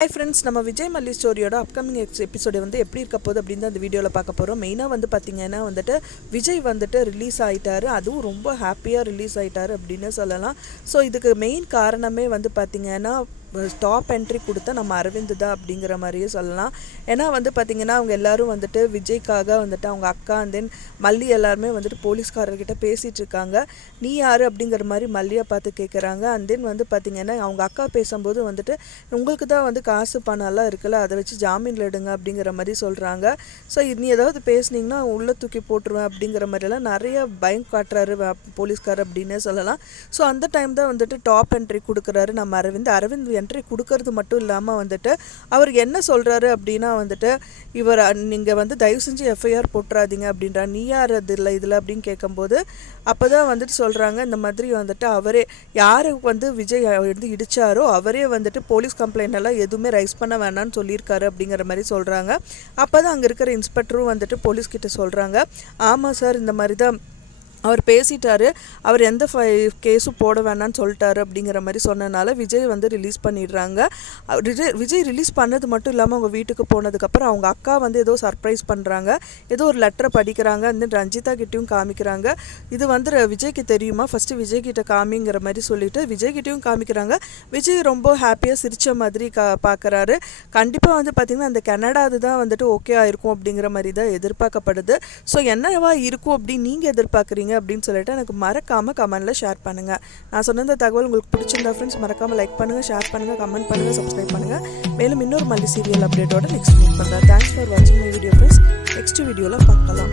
Hi friends, நம்ம விஜய் மல்லி ஸ்டோரியோட upcoming episode எப்படி இருக்க போகுது அப்படின்னு அந்த வீடியோவில் பார்க்க போகிறோம். மெயினாக பார்த்தீங்கன்னா விஜய் ரிலீஸ் ஆகிட்டாரு. அதுவும் ரொம்ப ஹாப்பியாக ரிலீஸ் ஆகிட்டாரு அப்படின்னு சொல்லலாம். ஸோ இதுக்கு மெயின் காரணமே பார்த்தீங்கன்னா டாப் என்ட்ரி கொடுத்த நம்ம அரவிந்த் தான் அப்படிங்கிற மாதிரியே சொல்லலாம். ஏன்னா பார்த்திங்கன்னா அவங்க எல்லோரும் விஜய்க்காக அவங்க அக்கா அண்ட் தென் மல்லி எல்லாருமே போலீஸ்காரர்கிட்ட பேசிகிட்டு இருக்காங்க. நீ யார் அப்படிங்கிற மாதிரி மல்லியை பார்த்து கேட்குறாங்க. அண்ட் தென் பார்த்திங்கன்னா அவங்க அக்கா பேசும்போது உங்களுக்கு தான் காசு பணம்லாம் இருக்குல்ல, அதை வச்சு ஜாமீனில் எடுங்க அப்படிங்கிற மாதிரி சொல்கிறாங்க. ஸோ நீ ஏதாவது பேசுனீங்கன்னா உள்ளே தூக்கி போட்டுருவேன் அப்படிங்கிற மாதிரிலாம் நிறைய பயம் காட்டுறாரு போலீஸ்கார் அப்படின்னே சொல்லலாம். ஸோ அந்த டைம் தான் டாப் என்ட்ரி கொடுக்குறாரு நம்ம அரவிந்த் என்ட்ரி கொடுக்கறது மட்டும் இல்லாமல் அவர் என்ன சொல்கிறாரு அப்படின்னா இவர் நீங்கள் தயவு செஞ்சு எஃப்ஐஆர் போட்டுறாதீங்க அப்படின்றா. நீ யார் அது இல்லை இதில் அப்படின்னு கேட்கும்போது அப்போ தான் சொல்கிறாங்க இந்த மாதிரி அவரே யார் விஜய் இடித்தாரோ அவரே போலீஸ் கம்ப்ளைண்ட் எல்லாம் எதுவுமே ரைஸ் பண்ண வேணான்னு சொல்லியிருக்காரு அப்படிங்கிற மாதிரி சொல்கிறாங்க. அப்போ தான் அங்கே இருக்கிற இன்ஸ்பெக்டரும் போலீஸ்கிட்ட சொல்கிறாங்க, ஆமாம் சார் இந்த மாதிரி தான் அவர் பேசிட்டாரு, அவர் எந்த கேஸும் போட வேணான்னு சொல்லிட்டாரு அப்படிங்கிற மாதிரி சொன்னனால விஜய் ரிலீஸ் பண்ணிடுறாங்க. விஜய் ரிலீஸ் பண்ணது மட்டும் இல்லாமல் அவங்க வீட்டுக்கு போனதுக்கப்புறம் அவங்க அக்கா ஏதோ சர்ப்ரைஸ் பண்ணுறாங்க. ஏதோ ஒரு லெட்டரை படிக்கிறாங்க. அந்த ரஞ்சிதா கிட்டையும் காமிக்கிறாங்க. இது விஜய்க்கு தெரியுமா, ஃபஸ்ட்டு விஜய்கிட்ட காமிங்கிற மாதிரி சொல்லிட்டு விஜய்கிட்டையும் காமிக்கிறாங்க. விஜய் ரொம்ப ஹாப்பியாக சிரித்த மாதிரி பார்க்குறாரு. கண்டிப்பாக பார்த்திங்கன்னா அந்த கனடா அதுதான் ஓகே ஆயிருக்கும் அப்படிங்கிற மாதிரி தான் எதிர்பார்க்கப்படுது. ஸோ என்னவா இருக்கும் அப்படின்னு நீங்கள் எதிர்பார்க்குறீங்க அப்படின்னு சொல்லிட்டு எனக்கு மறக்காமல் கமெண்ட்டில் ஷேர் பண்ணுங்கள். நான் சொன்ன இந்த தகவல் உங்களுக்கு பிடிச்சிருந்தா ஃப்ரெண்ட்ஸ் மறக்காமல் லைக் பண்ணுங்கள், ஷேர் பண்ணுங்கள், கமெண்ட் பண்ணுங்கள், சப்ஸ்கிரைப் பண்ணுங்கள். மேலும் இன்னொரு மல்லி சீரியல் அப்டேட்டோட நெக்ஸ்ட் மீட் பண்ணுறேன். தேங்க்ஸ் ஃபார் வாட்சிங் மை வீடியோ ஃப்ரெண்ட்ஸ். நெக்ஸ்ட் வீடியோவில் பார்க்கலாம்.